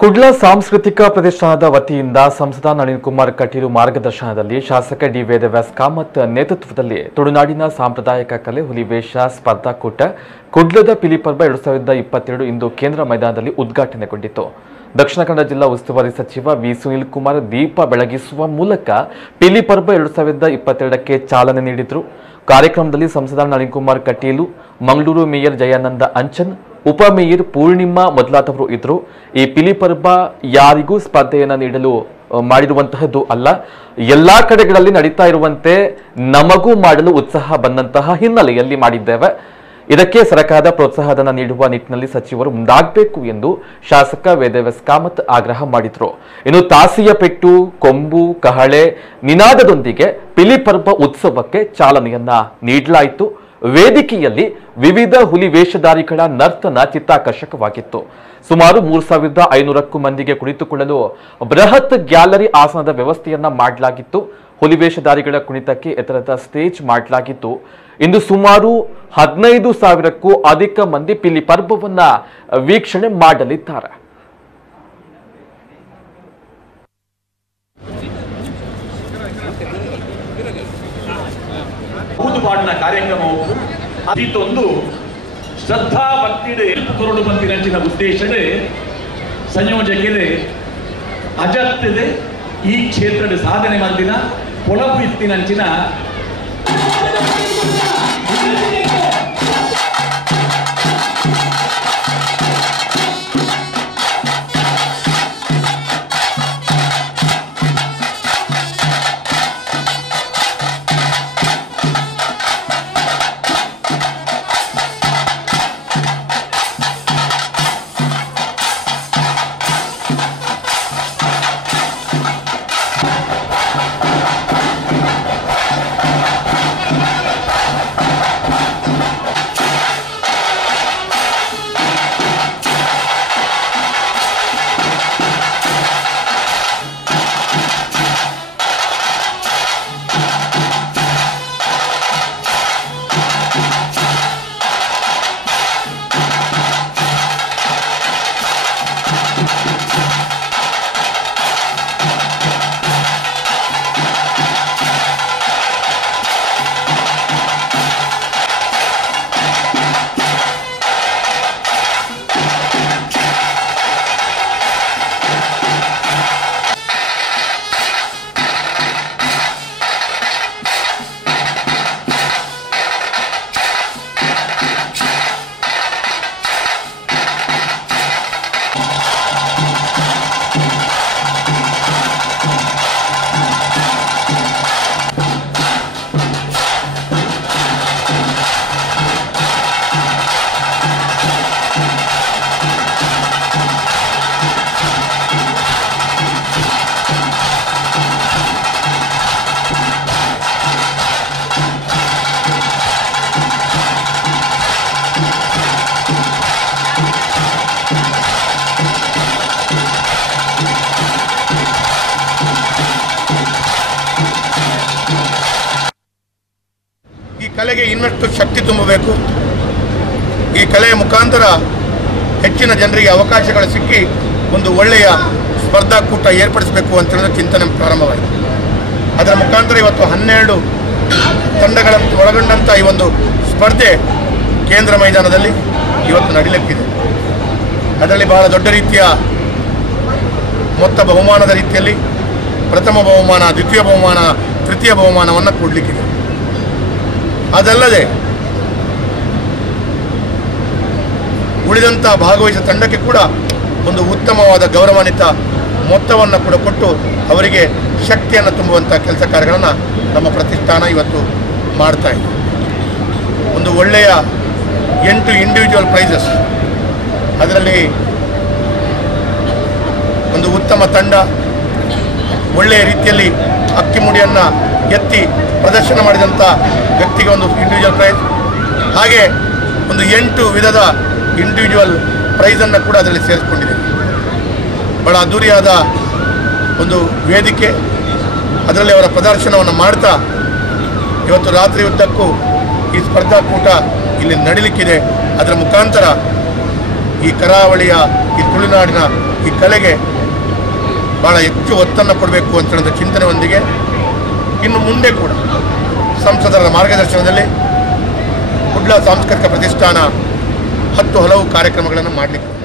ಕುಡ್ಲ ಸಾಂಸ್ಕೃತಿಕ ಪ್ರತಿಷ್ಠಾನದ ವತಿಯಿಂದ ಸಂಸದ ನಳಿನ್ ಕುಮಾರ್ ಕಟೀಲು ಮಾರ್ಗದರ್ಶನದಲ್ಲಿ ಶಾಸಕ ಡಿ ವೇದವ್ಯಾಸ್ಕಾಮತ್ ನೇತೃತ್ವದಲ್ಲಿ ತುಳುನಾಡಿನ ಸಾಂಪ್ರದಾಯಿಕ ಕಲೆ ಹುಲಿವೇಷ ಸ್ಪರ್ಧಾಕೂಟ ಕುಡ್ಲದ ಪಿಲಿಪರ್ಬ 2022 ಇಂದು ಕೇಂದ್ರ ಮೈದಾನದಲ್ಲಿ ಉದ್ಘಾಟನೆಗೊಂಡಿತು. ದಕ್ಷಿಣ ಕನ್ನಡ ಜಿಲ್ಲಾ ಉಸ್ತುವಾರಿ ಸಚಿವ ವಿ ಸುನೀಲ್ ಕುಮಾರ್ ದೀಪ ಬೆಳಗಿಸುವ ಮೂಲಕ ಪಿಲಿಪರ್ಬ 2022ಕ್ಕೆ ಚಾಲನೆ ನೀಡಿದರು. ಕಾರ್ಯಕ್ರಮದಲ್ಲಿ ಸಂಸದ ನಳಿನ್ ಕುಮಾರ್ ಕಟೀಲು, ಮಂಗಳೂರು ಮೇಯರ್ ಜಯಾನಂದ ಅಂಚನ್, ಉಪ ಮೇಯರ್ ಪೂರ್ಣಿಮಾ ಮೊದಲಾದವರು ಇದ್ರು. ಈ ಪಿಲಿಪರ್ಬ ಯಾರಿಗೂ ಸ್ಪರ್ಧೆಯನ್ನು ನೀಡಲು ಮಾಡಿರುವಂತಹದ್ದು ಅಲ್ಲ, ಎಲ್ಲಾ ಕಡೆಗಳಲ್ಲಿ ನಡೀತಾ ಇರುವಂತೆ ನಮಗೂ ಮಾಡಲು ಉತ್ಸಾಹ ಬಂದಂತಹ ಹಿನ್ನೆಲೆಯಲ್ಲಿ ಮಾಡಿದ್ದೇವೆ. ಇದಕ್ಕೆ ಸರ್ಕಾರದ ಪ್ರೋತ್ಸಾಹಧನ ನೀಡುವ ನಿಟ್ಟಿನಲ್ಲಿ ಸಚಿವರು ಮುಂದಾಗಬೇಕು ಎಂದು ಶಾಸಕ ವೇದವ್ಯಾಸ್ಕಾಮತ್ ಆಗ್ರಹ ಮಾಡಿದರು. ಇನ್ನು ತಾಸಿಯ ಪೆಟ್ಟು, ಕೊಂಬು, ಕಹಳೆ, ನಿನಾದದೊಂದಿಗೆ ಪಿಲಿಪರ್ಬ ಉತ್ಸವಕ್ಕೆ ಚಾಲನೆಯನ್ನ ನೀಡಲಾಯಿತು. ವೇದಿಕೆಯಲ್ಲಿ ವಿವಿಧ ಹುಲಿ ವೇಷಧಾರಿಗಳ ನರ್ತನ ಚಿತ್ತಾಕರ್ಷಕವಾಗಿತ್ತು. ಸುಮಾರು 3500ಕ್ಕೂ ಮಂದಿಗೆ ಕುಳಿತುಕೊಳ್ಳಲು ಬೃಹತ್ ಗ್ಯಾಲರಿ ಆಸನದ ವ್ಯವಸ್ಥೆಯನ್ನ ಮಾಡಲಾಗಿತ್ತು. ಹುಲಿ ವೇಷಧಾರಿಗಳ ಕುಣಿತಕ್ಕೆ ಎತ್ತರದ ಸ್ಟೇಜ್ ಮಾಡಲಾಗಿತ್ತು. ಇಂದು ಸುಮಾರು 15,000ಕ್ಕೂ ಅಧಿಕ ಮಂದಿ ಪಿಲಿಪರ್ಬವನ್ನ ವೀಕ್ಷಣೆ ಮಾಡಲಿದ್ದಾರೆ. ಊದುಪಾಡಿನ ಕಾರ್ಯಕ್ರಮವು ಅದಿತ್ತೊಂದು ಶ್ರದ್ಧಾ ಭಕ್ತಿಡೆ ಕೊರಡು ಬಂದಿನಂಚಿನ ಉದ್ದೇಶಡೆ ಸಂಯೋಜಕರೇ ಅಜತ್ತಿದೆ ಈ ಕ್ಷೇತ್ರದ ಸಾಧನೆ ಮಂದಿನ ಕೊಳಗು ಇತ್ತಿನಂಚಿನ ಕಲೆಗೆ ಇನ್ನಷ್ಟು ಶಕ್ತಿ ತುಂಬಬೇಕು. ಈ ಕಲೆಯ ಮುಖಾಂತರ ಹೆಚ್ಚಿನ ಜನರಿಗೆ ಅವಕಾಶಗಳು ಸಿಕ್ಕಿ ಒಂದು ಒಳ್ಳೆಯ ಸ್ಪರ್ಧಾಕೂಟ ಏರ್ಪಡಿಸಬೇಕು ಅಂತ ಹೇಳೋದು ಚಿಂತನೆ ಪ್ರಾರಂಭವಾಯಿತು. ಅದರ ಮುಖಾಂತರ ಇವತ್ತು 12 ತಂಡಗಳನ್ನು ಒಳಗೊಂಡಂಥ ಈ ಒಂದು ಸ್ಪರ್ಧೆ ಕೇಂದ್ರ ಮೈದಾನದಲ್ಲಿ ಇವತ್ತು ನಡೀಲಿಕ್ಕಿದೆ. ಅದರಲ್ಲಿ ಬಹಳ ದೊಡ್ಡ ರೀತಿಯ ಮೊತ್ತ ಬಹುಮಾನದ ರೀತಿಯಲ್ಲಿ ಪ್ರಥಮ ಬಹುಮಾನ, ದ್ವಿತೀಯ ಬಹುಮಾನ, ತೃತೀಯ ಬಹುಮಾನವನ್ನು ಕೊಡಲಿಕ್ಕಿದೆ. ಅದಲ್ಲದೆ ಉಳಿದಂಥ ಭಾಗವಹಿಸಿದ ತಂಡಕ್ಕೆ ಕೂಡ ಒಂದು ಉತ್ತಮವಾದ ಗೌರವಾನ್ವಿತ ಮೊತ್ತವನ್ನು ಕೂಡ ಕೊಟ್ಟು ಅವರಿಗೆ ಶಕ್ತಿಯನ್ನು ತುಂಬುವಂಥ ಕೆಲಸ ಕಾರ್ಯಗಳನ್ನು ನಮ್ಮ ಪ್ರತಿಷ್ಠಾನ ಇವತ್ತು ಮಾಡ್ತಾ ಇದೆ. ಒಂದು ಒಳ್ಳೆಯ 8 ಇಂಡಿವಿಜುವಲ್ ಪ್ರೈಸಸ್, ಅದರಲ್ಲಿ ಒಂದು ಉತ್ತಮ ತಂಡ ಒಳ್ಳೆಯ ರೀತಿಯಲ್ಲಿ ಅಕ್ಕಿ ಮುಡಿಯನ್ನು ಎತ್ತಿ ಪ್ರದರ್ಶನ ಮಾಡಿದಂಥ ವ್ಯಕ್ತಿಗೆ ಒಂದು ಇಂಡಿವಿಜುವಲ್ ಪ್ರೈಸ್, ಹಾಗೆ ಒಂದು 8 ವಿಧದ ಇಂಡಿವಿಜುವಲ್ ಪ್ರೈಸನ್ನು ಕೂಡ ಅದರಲ್ಲಿ ಸೇರಿಸ್ಕೊಂಡಿದೆ. ಬಹಳ ಅದ್ದೂರಿಯಾದ ಒಂದು ವೇದಿಕೆ, ಅದರಲ್ಲಿ ಅವರ ಪ್ರದರ್ಶನವನ್ನು ಮಾಡ್ತಾ ಇವತ್ತು ರಾತ್ರಿ ಉದ್ದಕ್ಕೂ ಈ ಸ್ಪರ್ಧಾಕೂಟ ಇಲ್ಲಿ ನಡೀಲಿಕ್ಕಿದೆ. ಅದರ ಮುಖಾಂತರ ಈ ಕರಾವಳಿಯ ಈ ತುಳುನಾಡಿನ ಈ ಕಲೆಗೆ ಭಾಳ ಹೆಚ್ಚು ಒತ್ತನ್ನು ಕೊಡಬೇಕು ಅಂತ ಚಿಂತನೆಯೊಂದಿಗೆ ಇನ್ನು ಮುಂದೆ ಕೂಡ ಸಂಸದರ ಮಾರ್ಗದರ್ಶನದಲ್ಲಿ ಕುಡ್ಲ ಸಾಂಸ್ಕೃತಿಕ ಪ್ರತಿಷ್ಠಾನ ಹಲವು ಕಾರ್ಯಕ್ರಮಗಳನ್ನು ಮಾಡಲಿಕ್ಕೆ